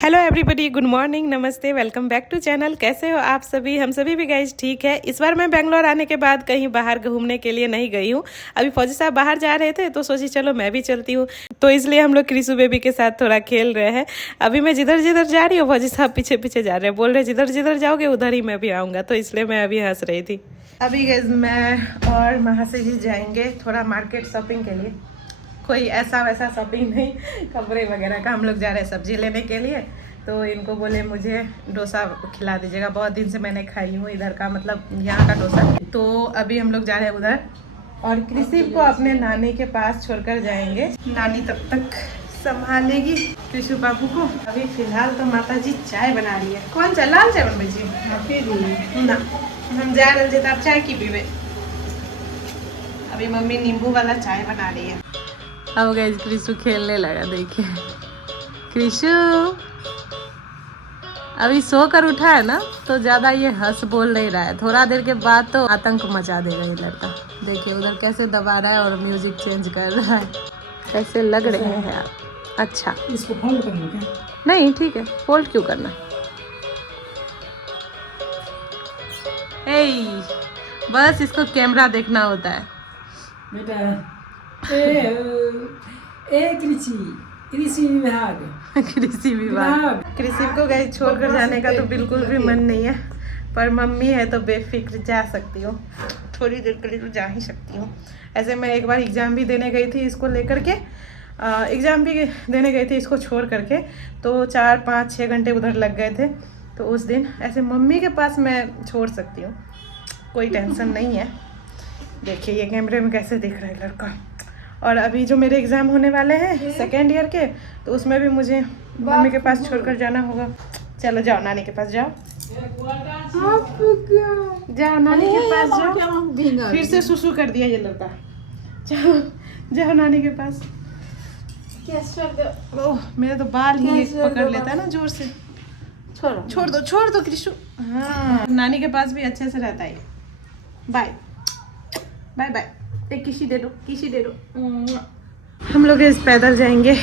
Hello everybody, good morning, नमस्ते, welcome back to channel. कैसे हो आप सभी? हम सभी भी गाइज ठीक है। इस बार मैं बेंगलोर आने के बाद कहीं बाहर घूमने के लिए नहीं गई हूँ। अभी फौजी साहब बाहर जा रहे थे तो सोची चलो मैं भी चलती हूँ, तो इसलिए हम लोग क्रिसू बेबी के साथ थोड़ा खेल रहे हैं। अभी मैं जिधर जिधर जा रही हूँ फौजी साहब पीछे पीछे जा रहे हैं, बोल रहे जिधर जिधर जाओगे उधर ही मैं भी आऊँगा, तो इसलिए मैं अभी हंस रही थी। अभी गाइज मैं और महाशय जी जाएंगे थोड़ा मार्केट शॉपिंग के लिए। कोई ऐसा वैसा शॉपिंग नहीं, कपड़े वगैरह का। हम लोग जा रहे हैं सब्जी लेने के लिए, तो इनको बोले मुझे डोसा खिला दीजिएगा, बहुत दिन से मैंने खाई हूँ इधर का, मतलब यहाँ का डोसा। तो अभी हम लोग जा रहे हैं उधर और कृषि को अपने नानी के पास छोड़कर जाएंगे। नानी तब तक संभालेगी कृषि बाबू को। अभी फिलहाल तो माता जी चाय बना रही है। कौन चाय? लाल चाय बन जी ना, हम जा रहे हैं, आप चाय की पीवे। अभी मम्मी नींबू वाला चाय बना रही है। अब गए कृषु खेलने लगा, देखिए कृषु अभी सोकर उठा है ना, तो ज्यादा ये हंस बोल नहीं रहा है। थोड़ा देर के बाद तो आतंक मचा देगा ये लड़का। देखिए उधर कैसे दबा रहा है और म्यूजिक चेंज कर रहा है। कैसे लग रहे हैं आप? अच्छा, इसको फोल्ड करना क्या? नहीं ठीक है, फोल्ड क्यों करना। ए, बस इसको कैमरा देखना होता है बेटा। कृषि विभाग कृषि विभाग। कृषि को गए छोड़कर जाने का तो बिल्कुल भी मन नहीं है, पर मम्मी है तो बेफिक्र जा सकती हूँ, थोड़ी देर के लिए तो जा ही सकती हूँ। ऐसे मैं एक बार एग्ज़ाम भी देने गई थी इसको लेकर के, एग्ज़ाम भी देने गई थी इसको छोड़ करके, तो 4-5-6 घंटे उधर लग गए थे। तो उस दिन ऐसे मम्मी के पास मैं छोड़ सकती हूँ, कोई टेंशन नहीं है। देखिए ये कैमरे में कैसे दिख रहा है लड़का। और अभी जो मेरे एग्ज़ाम होने वाले हैं सेकेंड ईयर के, तो उसमें भी मुझे मम्मी के पास छोड़कर जाना होगा। चलो जाओ नानी के पास जाओ, जाओ नानी के पास जाओ। फिर से सुसु कर दिया ये लड़का। जाओ जाओ नानी के पास। ओह मेरे तो बाल ही पकड़ लेता है ना जोर से। छोड़ दो कृषु। हाँ नानी के पास भी अच्छे से रहता है। Bye bye bye. एक किसी दे दो। हम लोग इस पैदल जाएंगे,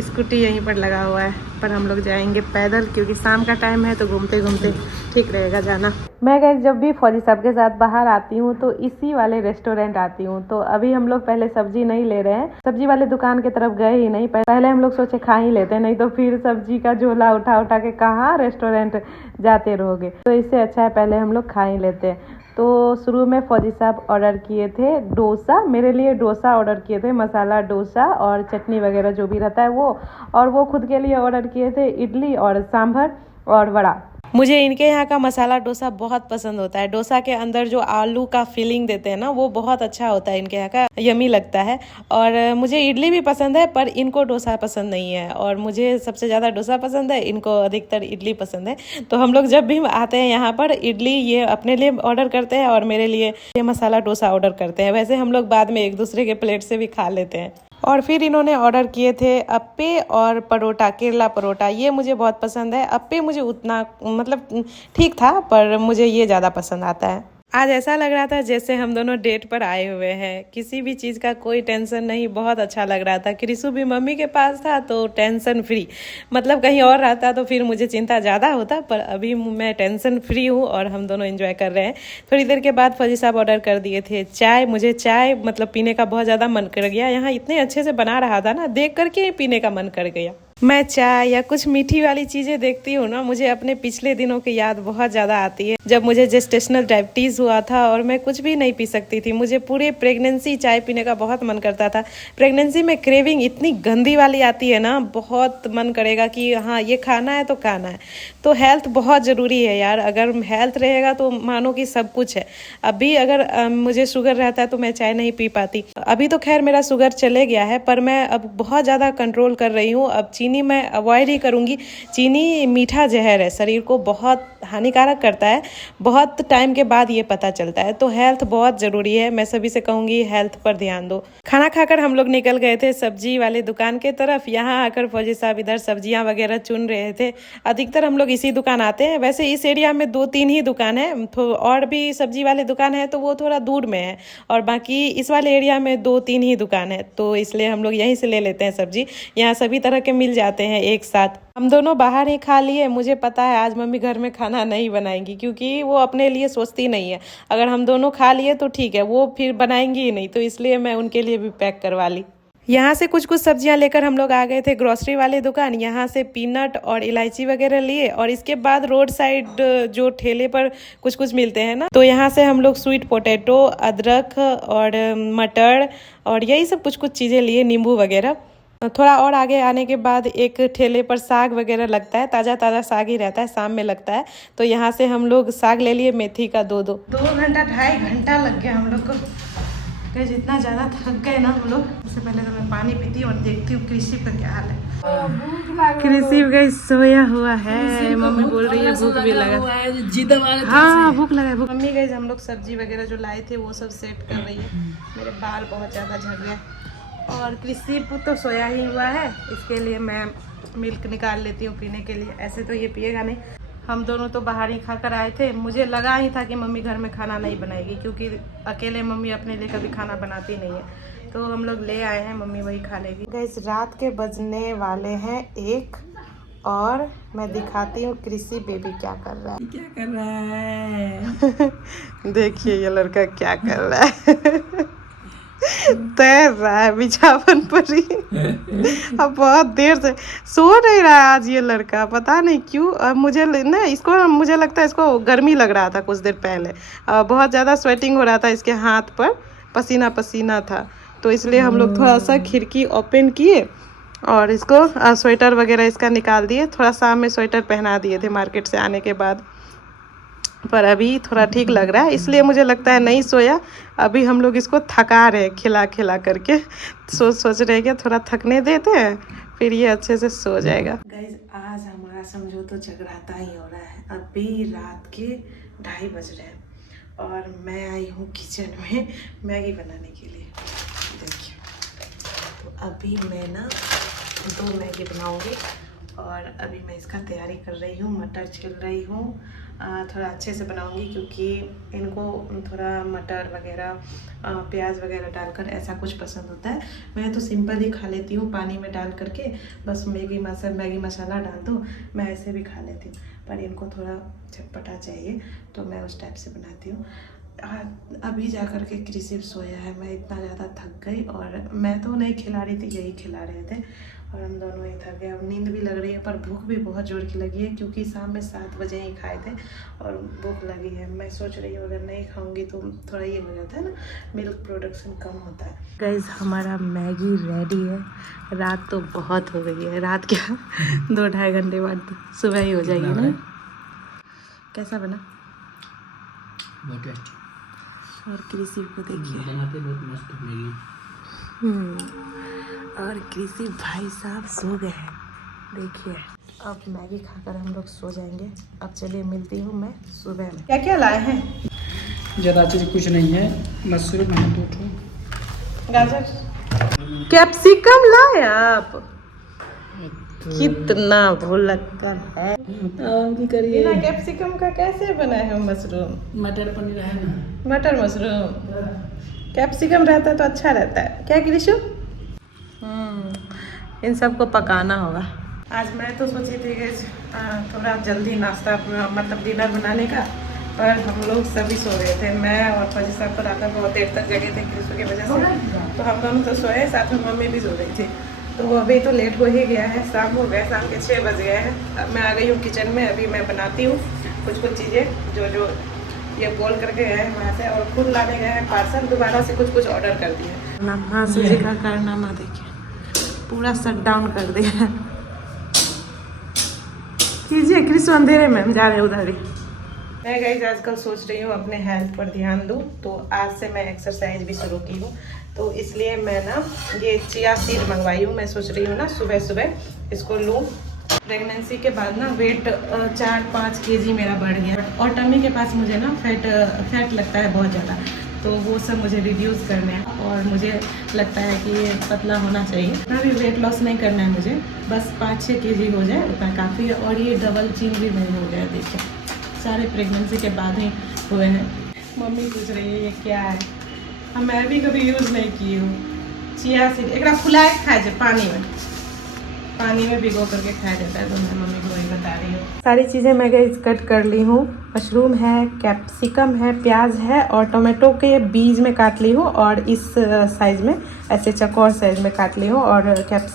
स्कूटी यहीं पर लगा हुआ है, पर हम लोग जाएंगे पैदल क्योंकि शाम का टाइम है तो घूमते घूमते ठीक रहेगा जाना। मैं गई जब भी फौजी साहब के साथ बाहर आती हूँ तो इसी वाले रेस्टोरेंट आती हूँ। तो अभी हम लोग पहले सब्जी नहीं ले रहे हैं, सब्जी वाले दुकान की तरफ गए ही नहीं। पहले हम लोग सोचे खा ही लेते हैं, नहीं तो फिर सब्जी का झोला उठा उठा के कहाँ रेस्टोरेंट जाते रहोगे, तो इससे अच्छा है पहले हम लोग खा ही लेते हैं। तो शुरू में फौजी साहब ऑर्डर किए थे डोसा, मेरे लिए डोसा ऑर्डर किए थे, मसाला डोसा और चटनी वगैरह जो भी रहता है वो, और वो खुद के लिए ऑर्डर किए थे इडली और सांभर और वड़ा। मुझे इनके यहाँ का मसाला डोसा बहुत पसंद होता है। डोसा के अंदर जो आलू का फीलिंग देते हैं ना, वो बहुत अच्छा होता है इनके यहाँ का, यमी लगता है। और मुझे इडली भी पसंद है, पर इनको डोसा पसंद नहीं है। और मुझे सबसे ज़्यादा डोसा पसंद है, इनको अधिकतर इडली पसंद है। तो हम लोग जब भी आते हैं यहाँ पर इडली ये अपने लिए ऑर्डर करते हैं और मेरे लिए ये मसाला डोसा ऑर्डर करते हैं। वैसे हम लोग बाद में एक दूसरे के प्लेट से भी खा लेते हैं। और फिर इन्होंने ऑर्डर किए थे अप्पे और परोठा, केरला परोठा। ये मुझे बहुत पसंद है। अप्पे मुझे उतना मतलब ठीक था, पर मुझे ये ज़्यादा पसंद आता है। आज ऐसा लग रहा था जैसे हम दोनों डेट पर आए हुए हैं, किसी भी चीज़ का कोई टेंशन नहीं, बहुत अच्छा लग रहा था। कृषु भी मम्मी के पास था तो टेंशन फ्री, मतलब कहीं और रहता तो फिर मुझे चिंता ज़्यादा होता, पर अभी मैं टेंशन फ्री हूँ और हम दोनों एंजॉय कर रहे हैं। थोड़ी देर के बाद फौजी साहब ऑर्डर कर दिए थे चाय। मुझे चाय मतलब पीने का बहुत ज़्यादा मन कर गया, यहाँ इतने अच्छे से बना रहा था ना, देख करके पीने का मन कर गया। मैं चाय या कुछ मीठी वाली चीज़ें देखती हूँ ना, मुझे अपने पिछले दिनों की याद बहुत ज़्यादा आती है, जब मुझे जेस्टेशनल डायबिटीज़ हुआ था और मैं कुछ भी नहीं पी सकती थी। मुझे पूरे प्रेगनेंसी चाय पीने का बहुत मन करता था। प्रेगनेंसी में क्रेविंग इतनी गंदी वाली आती है ना, बहुत मन करेगा कि हाँ ये खाना है तो खाना है। तो हेल्थ बहुत ज़रूरी है यार, अगर हेल्थ रहेगा तो मानो कि सब कुछ है। अभी अगर मुझे शुगर रहता है तो मैं चाय नहीं पी पाती। अभी तो खैर मेरा शुगर चले गया है, पर मैं अब बहुत ज़्यादा कंट्रोल कर रही हूँ। अब चीनी मैं अवॉइड ही करूँगी। चीनी मीठा जहर है, शरीर को बहुत हानिकारक करता है, बहुत टाइम के बाद ये पता चलता है। तो हेल्थ बहुत ज़रूरी है, मैं सभी से कहूँगी हेल्थ पर ध्यान दो। खाना खाकर हम लोग निकल गए थे सब्जी वाले दुकान के तरफ। यहाँ आकर फौजी साहब इधर सब्जियाँ वगैरह चुन रहे थे। अधिकतर हम लोग इसी दुकान आते हैं। वैसे इस एरिया में 2-3 ही दुकान है, तो और भी सब्जी वाले दुकान है तो वो थोड़ा दूर में है, और बाकी इस वाले एरिया में 2-3 ही दुकान है, तो इसलिए हम लोग यहीं से ले लेते हैं सब्जी। यहाँ सभी तरह के मिल जाते हैं एक साथ। हम दोनों बाहर ही खा लिए। मुझे पता है आज मम्मी घर में खाना नहीं बनाएंगी, क्योंकि वो अपने लिए सोचती नहीं है। अगर हम दोनों खा लिए तो ठीक है, वो फिर बनाएंगी ही नहीं, तो इसलिए मैं उनके लिए भी पैक करवा ली। यहाँ से कुछ कुछ सब्जियां लेकर हम लोग आ गए थे ग्रोसरी वाले दुकान। यहाँ से पीनट और इलायची वगैरह लिए, और इसके बाद रोड साइड जो ठेले पर कुछ कुछ मिलते हैं ना, तो यहाँ से हम लोग स्वीट पोटैटो, अदरक और मटर और यही सब कुछ कुछ चीज़ें लिए, नींबू वगैरह। थोड़ा और आगे आने के बाद एक ठेले पर साग वगैरह लगता है, ताज़ा ताज़ा साग ही रहता है, शाम में लगता है। तो यहाँ से हम लोग साग ले लिए, मेथी का 2 घंटा 2.5 घंटा लग गया हम लोग को। जितना ज़्यादा थक गए ना हम लोग। सबसे पहले तो मैं पानी पीती हूँ और देखती हूँ कृषि का क्या हाल है। कृषि का सोया हुआ है, मम्मी बोल रही है भूख भी लगा। हाँ भूख लगा है। मम्मी गई हम लोग सब्जी वगैरह जो लाए थे वो सब सेट कर रही है। मेरे बाल बहुत ज़्यादा झड़ गए। और कृषि तो सोया ही हुआ है, इसके लिए मैं मिल्क निकाल लेती हूँ पीने के लिए। ऐसे तो ये पिएगा नहीं। हम दोनों तो बाहर ही खा कर आए थे। मुझे लगा ही था कि मम्मी घर में खाना नहीं बनाएगी, क्योंकि अकेले मम्मी अपने लिए कभी खाना बनाती नहीं है। तो हम लोग ले आए हैं, मम्मी वही खा लेगी। गाइस रात के बजने वाले हैं 1 और मैं दिखाती हूँ कृषि बेबी क्या कर रहा है। क्या कर रहा है? देखिए ये लड़का क्या कर रहा है। तैर रहा है बिछावन पर ही। अब बहुत देर से सो नहीं रहा है आज ये लड़का, पता नहीं क्यों। अब मुझे लगता है इसको गर्मी लग रहा था कुछ देर पहले। बहुत ज़्यादा स्वेटिंग हो रहा था इसके हाथ पर, पसीना पसीना था। तो इसलिए हम लोग थोड़ा सा खिड़की ओपन किए और इसको स्वेटर वगैरह इसका निकाल दिए। थोड़ा शाम में स्वेटर पहना दिए थे मार्केट से आने के बाद, पर अभी थोड़ा ठीक लग रहा है, इसलिए मुझे लगता है नहीं सोया। अभी हम लोग इसको थका रहे खिला खिला करके। सोच रहे कि थोड़ा थकने देते हैं, फिर ये अच्छे से सो जाएगा। गाइस आज हमारा समझो तो जगराता ही हो रहा है। अभी रात के 2:30 बज रहे हैं और मैं आई हूँ किचन में मैगी बनाने के लिए। देखिए तो अभी मैं ना 2 मैगी बनाऊँगी और अभी मैं इसका तैयारी कर रही हूँ। मटर छील रही हूँ, थोड़ा अच्छे से बनाऊंगी, क्योंकि इनको थोड़ा मटर वगैरह प्याज वगैरह डालकर ऐसा कुछ पसंद होता है। मैं तो सिंपल ही खा लेती हूँ, पानी में डाल करके बस मैगी मसाला डाल दो, मैं ऐसे भी खा लेती हूँ। पर इनको थोड़ा चटपटा चाहिए तो मैं उस टाइप से बनाती हूँ। अभी जा कर के कृषि सोया है। मैं इतना ज़्यादा थक गई और मैं तो नहीं खिला रही थी, यही खिला रहे थे और हम दोनों ही थक गए। अब नींद भी लग रही है, पर भूख भी बहुत जोर की लगी है, क्योंकि शाम में 7 बजे ही खाए थे और भूख लगी है। मैं सोच रही हूँ अगर नहीं खाऊंगी तो थोड़ा ये हो जाता है ना, मिल्क प्रोडक्शन कम होता है। गाइस हमारा मैगी रेडी है। रात तो बहुत हो गई है, रात क्या 2-2.5 घंटे बाद सुबह ही हो जाएगी ना। कैसा बना? बहुत टेस्टी। और कृषि को देखिए, बनाते बहुत मस्त मैगी। और कृषि भाई साहब सो गए हैं। देखिए अब मैगी खाकर हम लोग सो जाएंगे। अब चलिए मिलती हूँ मैं सुबह में। क्या क्या लाए हैं? ज़्यादा चीज़ कुछ नहीं है, मशरूम है 2 ठो, गाजर, कैप्सिकम लाए आप? कितना भुलक्कड़ है। की करिए। बिना कैप्सिकम का कैसे बना है मशरूम? मटर पनीर है ना, मटर मशरूम। कैप्सिकम रहता है तो अच्छा रहता है क्या कृषु? इन सबको पकाना होगा। आज मैं तो सोची थी कि थोड़ा जल्दी नाश्ता मतलब डिनर बनाने का, पर हम लोग सभी सो रहे थे। मैं और फौजी साहब तो रात में बहुत देर तक जगे थे कृषि की वजह से, तो हम दोनों तो सोए, साथ में मम्मी भी सो रही थी। तो वो अभी तो लेट हो ही गया है, शाम हो गया, शाम के 6 बज गए हैं। अब मैं आ गई हूँ किचन में। अभी मैं बनाती हूँ कुछ चीज़ें जो ये बोल करके गए हैं वहाँ से, और खुद लाने गए हैं पार्सल। दोबारा से कुछ ऑर्डर कर दिए। नमा सूजी का कारनामा देखिए, पूरा शट डाउन कर दिया। कीजिए कृष्ण, अंधेरे में हम जा रहे हैं उधर ही। मैं गाइस आजकल सोच रही हूँ अपने हेल्थ पर ध्यान दूँ, तो आज से मैं एक्सरसाइज भी शुरू की हूँ। तो इसलिए मैं ना ये चिया सीड मंगवाई हूँ। मैं सोच रही हूँ ना सुबह सुबह इसको लूँ। प्रेगनेंसी के बाद ना वेट 4-5 kg मेरा बढ़ गया, और टमी के पास मुझे ना फैट लगता है बहुत ज़्यादा, तो वो सब मुझे रिड्यूस करना है। और मुझे लगता है कि ये पतला होना चाहिए। इतना भी वेट लॉस नहीं करना है मुझे, बस 5-6 kg हो जाए उतना काफ़ी है। और ये डबल चिन भी नहीं हो गया, देखिए सारे प्रेगनेंसी के बाद ही हुए हैं। मम्मी पूछ रही है ये क्या है, मैं भी कभी यूज़ नहीं की हूँ। चिया सीड एक फुला के खाए पानी में, पानी में भिगो करके खाया जाता है, तो मैं मम्मी को वही बता रही हूँ। सारी चीज़ें मैं गैस कट कर ली हूँ। मशरूम है, कैप्सिकम है, प्याज है और टोमेटो के बीज में काट ली हूँ और इस साइज़ में ऐसे चौकोर साइज़ में काट ली हूँ और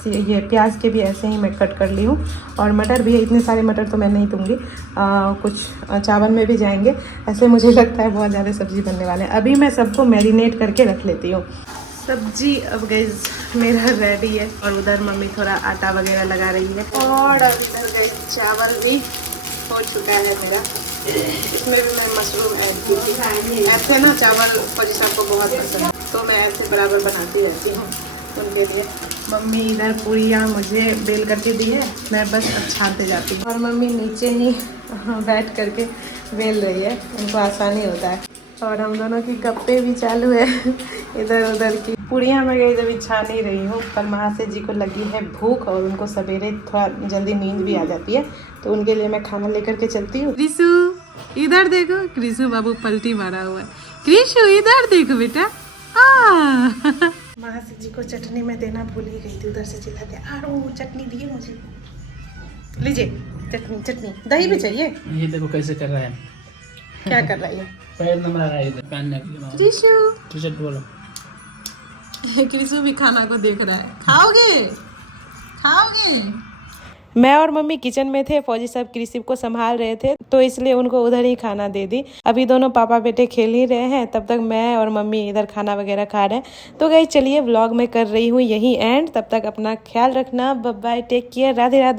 ये प्याज के भी ऐसे ही मैं कट कर ली हूँ। और मटर भी है, इतने सारे मटर तो मैं नहीं दूँगी, कुछ चावल में भी जाएंगे। ऐसे मुझे लगता है बहुत ज़्यादा सब्ज़ी बनने वाले हैं। अभी मैं सबको मैरिनेट करके रख लेती हूँ। सब्जी अब गैस मेरा रेडी है और उधर मम्मी थोड़ा आटा वगैरह लगा रही है और अब इधर गैस चावल भी हो चुका है मेरा। इसमें भी मैं मशरूम ऐड की थी। ऐसे ना चावल फौजी साहब को बहुत पसंद है, तो मैं ऐसे बराबर बनाती रहती हूँ उनके लिए। मम्मी इधर पूरियाँ मुझे बेल करके दी है, मैं बस अब छानते जाती हूँ और मम्मी नीचे ही बैठ करके बेल रही है, उनको आसानी होता है। और हम दोनों की गप्पे भी चालू है इधर उधर की। पूड़ियाँ मैं गई अभी छान ही रही हूँ, पर महाशय जी को लगी है भूख और उनको सवेरे थोड़ा जल्दी नींद भी आ जाती है, तो उनके लिए मैं खाना लेकर के चलती हूँ। क्रिशु इधर देखो, क्रिशु बाबू पलटी मारा हुआ है। क्रिशु इधर देखो बेटा। महाशय जी को चटनी में देना भूल ही गई थी, उधर से चिल्लाते आरो चटनी दिए मुझे। लीजिए चटनी, चटनी दही भी चाहिए। ये देखो कैसे कर रहा है, क्या कर रही है? पैर नंबर आ रहा है इधर पहनने के लिए। क्रिशु टी-शर्ट बोलो। क्रिशु भी खाना को देख रहा है। खाओगे खाओगे? मैं और मम्मी किचन में थे, फौजी साहब क्रिशु को संभाल रहे थे, तो इसलिए उनको उधर ही खाना दे दी। अभी दोनों पापा बेटे खेल ही रहे हैं, तब तक मैं और मम्मी इधर खाना वगैरह खा रहे हैं। तो गाइस चलिए व्लॉग में कर रही हूँ यही एंड। तब तक अपना ख्याल रखना, bye bye, take care, Radhe Radhe.